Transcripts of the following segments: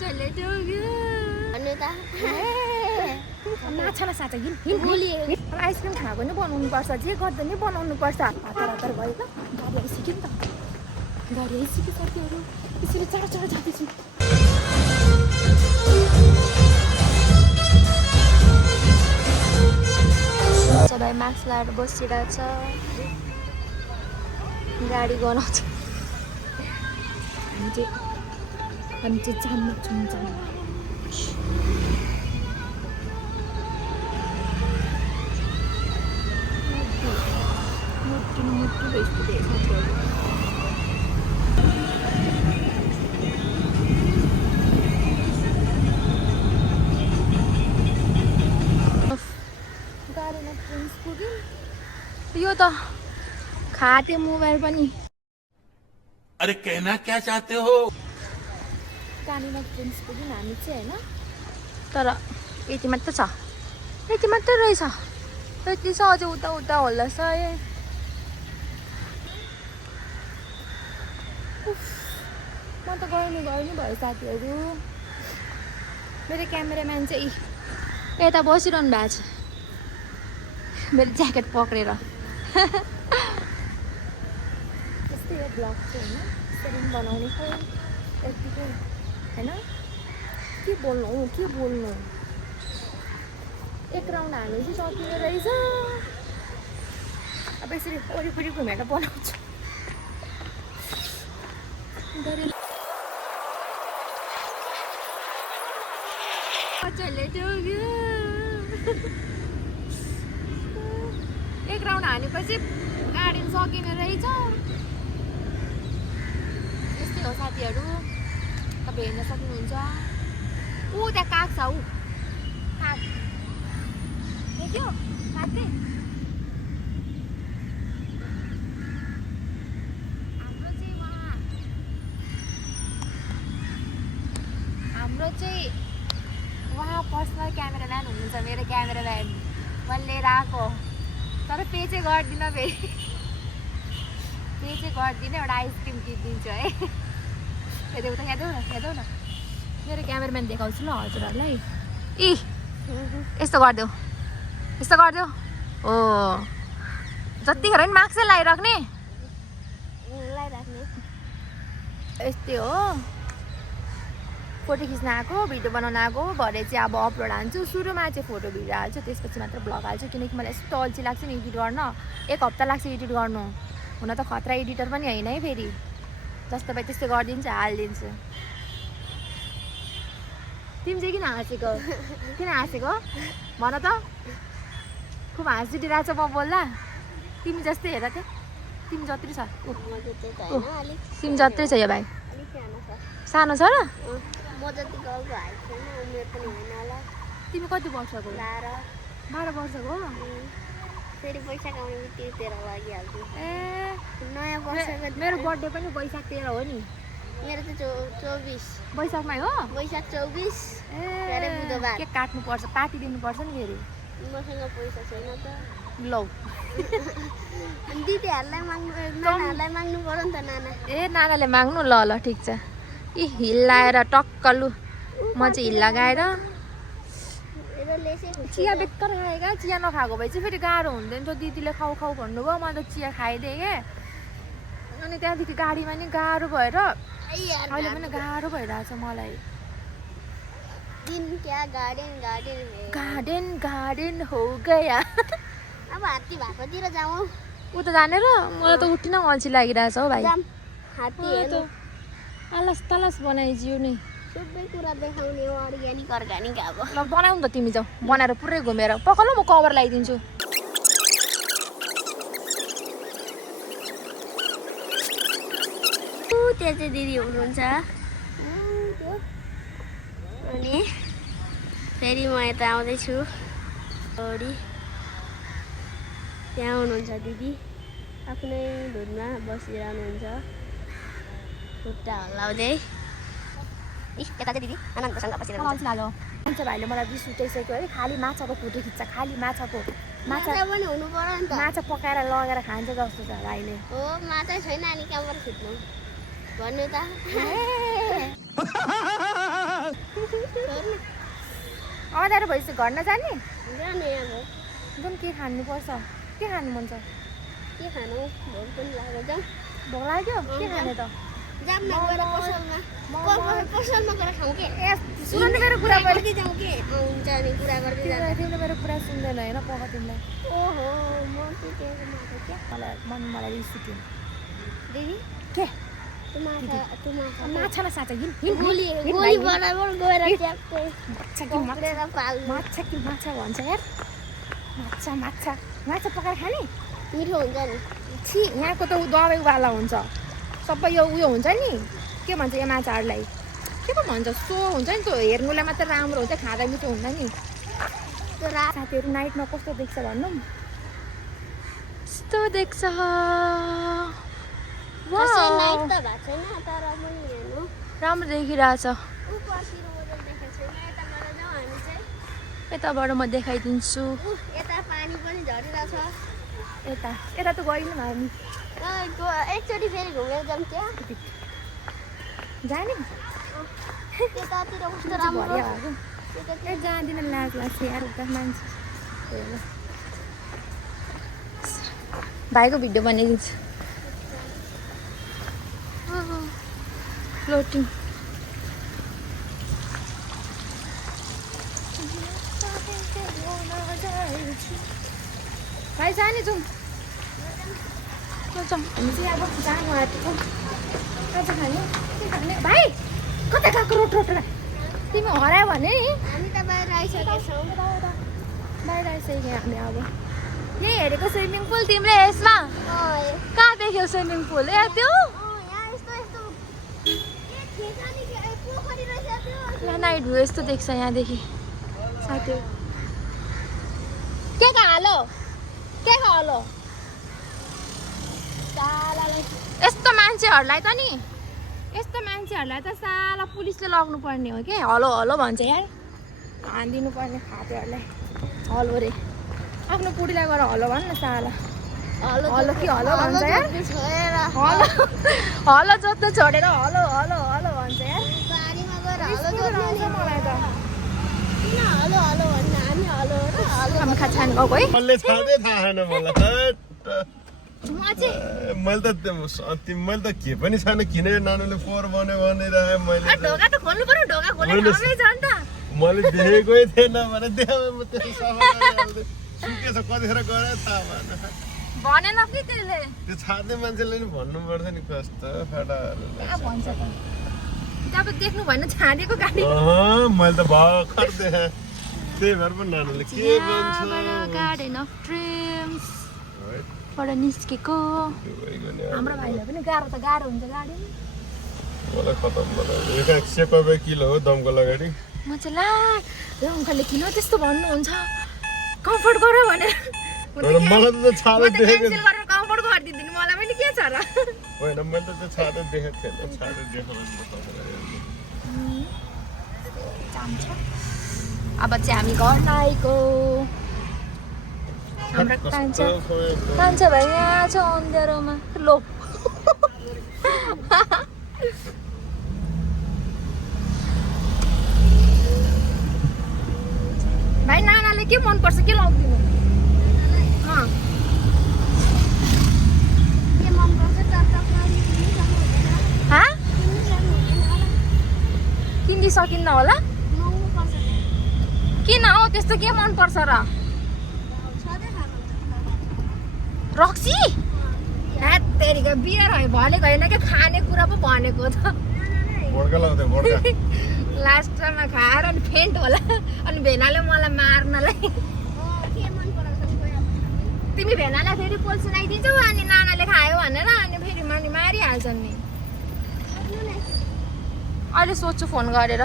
चले जाओगे भन्नु त माछालाई साँच्च अब आइसक्रिम खाएको नि बनाउनु पर्छ जे गर्दा नि बनाउनु पर्छ हतार हतार भयो त गाडी आइसक्यो नि त गाडी आइसक्यो साथीहरू त्यसरी चढ चढ जाँदैछु सबै मास्क लगाएर बसिरहेको छ गाडी गनाउँछ हामी चाहिँ जाममा छौँ जाममा मुट्टु भइसक्यो साथीहरू गाडीमा प्रिन्स पुग्यो यो त खाते मोबाइल पनि अरे कहना क्या चाहते हो गाडीमा प्रिन्स पुग्यौँ हामी चाहिँ होइन तर यति मात्र छ यति मात्र रहेछ यति छ अझ उता उता होला छ म त गर्नु भयो साथीहरू मेरो क्यामेराम्यान चाहिँ यता बसिरहनु भएको छ मेरो ज्याकेट पक्रेर त्यस्तै हो ब्लग चाहिँ होइन यसरी बनाउने खै यतिकै होइन के बोल्नु एक राउन्ड हाल्नु चाहिँ सकिने रहेछ अब यसरी वरिपरि घुमेर बनाउँछु एक राउन्ड हालेपछि गाडी सकिने रहेछ यस्तै हो साथीहरू तपाईँ हेर्न सक्नुहुन्छ ऊ त्यहाँ काग छ ऊ काग देख्यो काग हाम्रो चाहिँ उहाँ पर्सनल क्यामेराम्यान हुनुहुन्छ मेरो क्यामेराम्यान मैले लिएर आएको तर पे चाहिँ गर्दिनँ फेरि पे चाहिँ गर्दिनँ एउटा आइसक्रिम किनिदिन्छु है हेर्दै उता हेर्दै न मेरो क्यामेराम्यान देखाउँछु ल हजुरहरूलाई यस्तो गरिदेऊ हो जतिखेर नि मास्क चाहिँ लगाइराख्ने यस्तै हो फोटो खिच्न आएको भिडियो बनाउन आएको भरे चाहिँ अब अपलोड हाल्छु सुरुमा चाहिँ फोटो भिडियो हाल्छु त्यसपछि मात्र ब्लग हाल्छु किनकि मलाई यस्तो अल्छी लाग्छ नि एडिट गर्न एक हप्ता लाग्छ एडिट गर्नु हुन त खतरा एडिटर पनि होइन है फेरि जस्तो भए त्यस्तो गरिदिन्छु हालिदिन्छु तिमी चाहिँ किन हाँसेको भन त खुब हाँस उठिरहेको छ म बोल्दा तिमी जस्तै हेर त तिमी जत्रै छ तिमी जत्रै छ यो भाइ सानो छ र तिमी कति वर्षको 12 वर्षको फेरि पैसा कमाउने बित्तिकै 13 लागिहाल्छ ए नयाँ वर्षको मेरो बर्थडे पनि वैशाख 13 हो नि मेरो त 24 वैशाखमै हो वैशाख 24 फेरि बुधबार केक काट्नु पर्छ पार्टी दिनु पर्छ नि फेरि मसँग पैसा छैन त लौ अनि दिदीहरूलाई माग्नु नानाहरूलाई माग्नु पर्यो नि त नाना ए नानाले माग्नु ल ल ठिक छ हिल्लाएर टक्कलु म चाहिँ हिल लगाएर चिया बेक्कर खाएका चिया नखाएको भए चाहिँ फेरि गाह्रो हुँदैन थियो दिदीले खाऊ भन्नुभयो म त चिया खाइदिएँ क्या अनि त्यहाँदेखि गाडीमा नि गाह्रो भएर अहिले पनि गाह्रो भइरहेछ मलाई गार्डन हो गया अब हात्ती भाकोतिर जाउँ उता जाने र मलाई त उठिन अल्छी लागिरहेछ हौ भाइ हात्ती आलस तलस बनाइजियो नि सबै कुरा देखाउने हो अर्ग्यानिक अर्ग्यानिक अब ल बनाऊ नि त तिमी जाऊ बनाएर पुरै घुमेर पकल म कभर लगाइदिन्छु त्यहाँ चाहिँ दिदी हुनुहुन्छ अनि फेरि म यता आउँदैछु अगाडि त्यहाँ हुनुहुन्छ दिदी आफ्नै धुनमा बसिरहनुहुन्छ खुट्टा हल्लाउँदै यता चाहिँ दिदी आनन्दसँग बसिरहनुहुन्छ मान्छे भाइले मलाई रिस उठाइसक्यो है खालि माछाको फोटो खिच्छ खालि माछा माछा पनि हुनु पर्यो नि त माछा पकाएर लगेर खान्छ जस्तो छ भाइले हो माछा छैन अनि कहाँबाट खिच्नु भन्नु त अँध्यारो भएपछि घर नजाने जाने अब जुन के खानुपर्छ के खानु मन छ के खानु भोक पनि लाग्यो जाउँ भोक लाग्यो के खाने त जाम न गएर पसलमा गएर खाउँ के ए सुन्नु मेरो कुरा गर्दै जाउँ के हुन्छ नि कुरा गर्दै जाउँ तिमीले मेरो कुरा सुन्दैन होइन पख तिमीलाई ओहो म पिटेको माथि के मलाई रिस उठ्यो दिदी के माछामा साँच्चा गोली बराबर गएर ट्याक्कै माछा कि माछा भन्छ यार माछा माछा माछा पकाएर खाने मिठो हुन्छ नि छि यहाँको त दबाईवाला हुन्छ सबै यो उयो हुन्छ नि के भन्छ यो माछाहरूलाई के पो भन्छ सो हुन्छ नि त्यो हेर्नुलाई मात्र राम्रो हुन्छ खाँदा मिठो हुन्छ नि त्यो साथीहरू नाइटमा कस्तो देख्छ भन्नु यस्तो देख्छ नाइट त भएको छैन तर पनि हेर्नु राम्रो देखिरहेछ पर्सिरो मोडल देखेको छैन यताबाट जाउँ हामी चाहिँ यताबाट म देखाइदिन्छु यता पानी पनि झरिरहेछ यता यता त गएनौँ हामी एकचोटि फेरि घुमेर जाउँ त्यहाँ जाने त्यतातिर कस्तो राम्रो ए जाँदिन लाज लाग्छ यार उता मान्छे भाइको भिडियो बनाइदिन्छु फ्लोटिङ भाइ जाने जाउँ हामी चाहिँ अब जानु आँटेको कता खाने के खाने भाइ कता गएको रोट तिमी हरायो भने नि हामी त बाहिर आइसकेका छौँ बाहिर आइसक्यो हामी अब यही हेरेको स्विमिङ पुल तिमीले यसमा कहाँ देख्यौ स्विमिङ पुल ए त्यो नाइट भ्यू यस्तो देख्छ यहाँदेखि साथीहरू के हालो यस्तो मान्छेहरूलाई त नि साला पुलिसले लग्नु पर्ने हो कि हलो भन्छ यार हानिदिनु पर्ने खातेहरूलाई हलो रे आफ्नो बुढीलाई गएर हलो भन् न साला हलो कि हलो भन्छ यार हलो जोत्नु छोडेर हलो भन्छ यार मलाई त हामी खान गएको है मैले छाँदै थाहा छैन मलाई मैले मैले त के पनि छैन किन नानीले फोहोर बन्यो भनिरहे मैले ढोका त खोल्नु पर्यो ढोका खोलेर आउँदै छ नि त मैले देखेकै थिएन भने देखाएँ म त्यो सफा सुकेछ कतिखेर गरे थाहा भएन भनेन कि त्यसले त्यो छाड्ने मान्छेले नि भन्नुपर्छ नि कस्तो फाटाहरू भन्छ त अब देख्नु भएन छाडेको गाडी मैले त भर्खर देखेँ त्यही भएर पनि नानीले के भन्छ गार्डन अफ ड्रिम्स बाट निस्केको हाम्रो भाइलाई पनि गाह्रो हुन्छ गाडी मलाई खतम भयो 170 किलो हो दमको लगाडी म चाहिँ ला अङ्कलले किन त्यस्तो भन्नुहुन्छ कम्फर्ट गर भनेर मलाई त छाडो देखेको कम्फर्ट गरिदिनु मलाई पनि के छ र होइन मैले त छाडो देखेको थिएन छाडो देखाउनु अब चाहिँ हामी घर आएको हाम्रो कान्छा भाइ यहाँ छ अँध्यारोमा लो भाइ नानाले के मनपर्छ के लाउँदिनु किन्दी सकिन्न होला किन हो त्यस्तो के मनपर्छ र रक्सी तेरिको बियर भनेको होइन क्या खाने कुरा पो भनेको त लास्टमा खाएर अनि फेन्ट होला अनि भेनाले मलाई मार्नलाई तिमी भेनालाई फेरि पोल सुनाइदिन्छौ अनि नानाले खायो भनेर अनि फेरि मानि मारिहाल्छन् नि अहिले सोध्छु फोन गरेर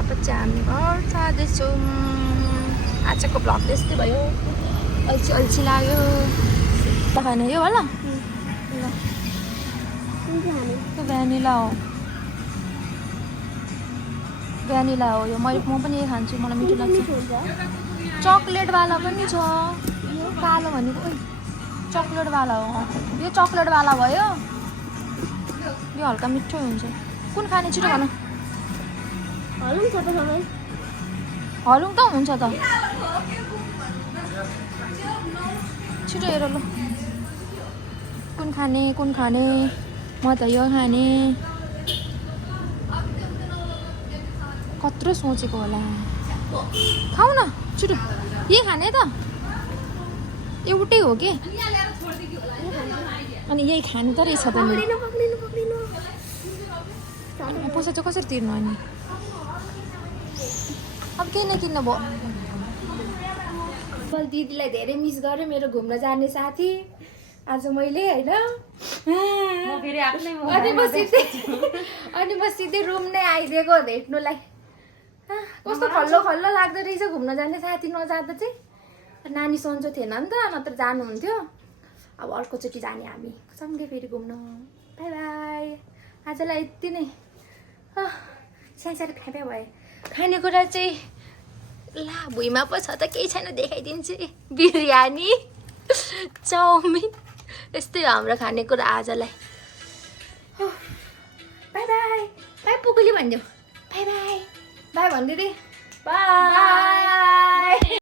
अब चाहिँ हामी घर जाँदैछौँ आजको भ्लग त्यस्तै भयो अल्छी लाग्यो खाने यो होला ल भ्यानिला हो यो म पनि यही खान्छु मलाई मिठो लाग्छ चक्लेटवाला पनि छ कालो भनेको चक्लेटवाला हो यो चक्लेटवाला भयो यो हल्का मिठो हुन्छ कुन खाने छिटो भन हलुङ छ त सबै हलुङ त हुन्छ त छिटो हेर ल कुन खाने म त यो खाने कत्रो सोचेको होला खाऊ न छिटो यही खाने त एउटै हो के अनि यही खाने त रहेछ त पक्रिनु पक्रिनु पक्रिनु पैसा चाहिँ कसरी तिर्नु अनि अब केही नकिन्नु भयो दिदीलाई धेरै मिस गरेँ मेरो घुम्न जाने साथी आज मैले होइन अनि म सिधै रुम नै आइदिएको भेट्नुलाई कस्तो खल्लो खल्लो लाग्दो रहेछ घुम्न जाने साथी नजाँदा चाहिँ नानी सन्चो थिएन नि त नत्र जानुहुन्थ्यो अब अर्कोचोटि जाने हामी सँगै फेरि घुम्न बाई बाई आजलाई यति नै सानो फ्याफ्या भयो खानेकुरा चाहिँ ला भुइँमा पो छ त केही छैन देखाइदिन्छु बिरयानी चाउमिन यस्तै हो हाम्रो खानेकुरा आजलाई बाई बाई बाई पुगुली भनिदेऊ बाई बाई बाई भनिदिँदै बाई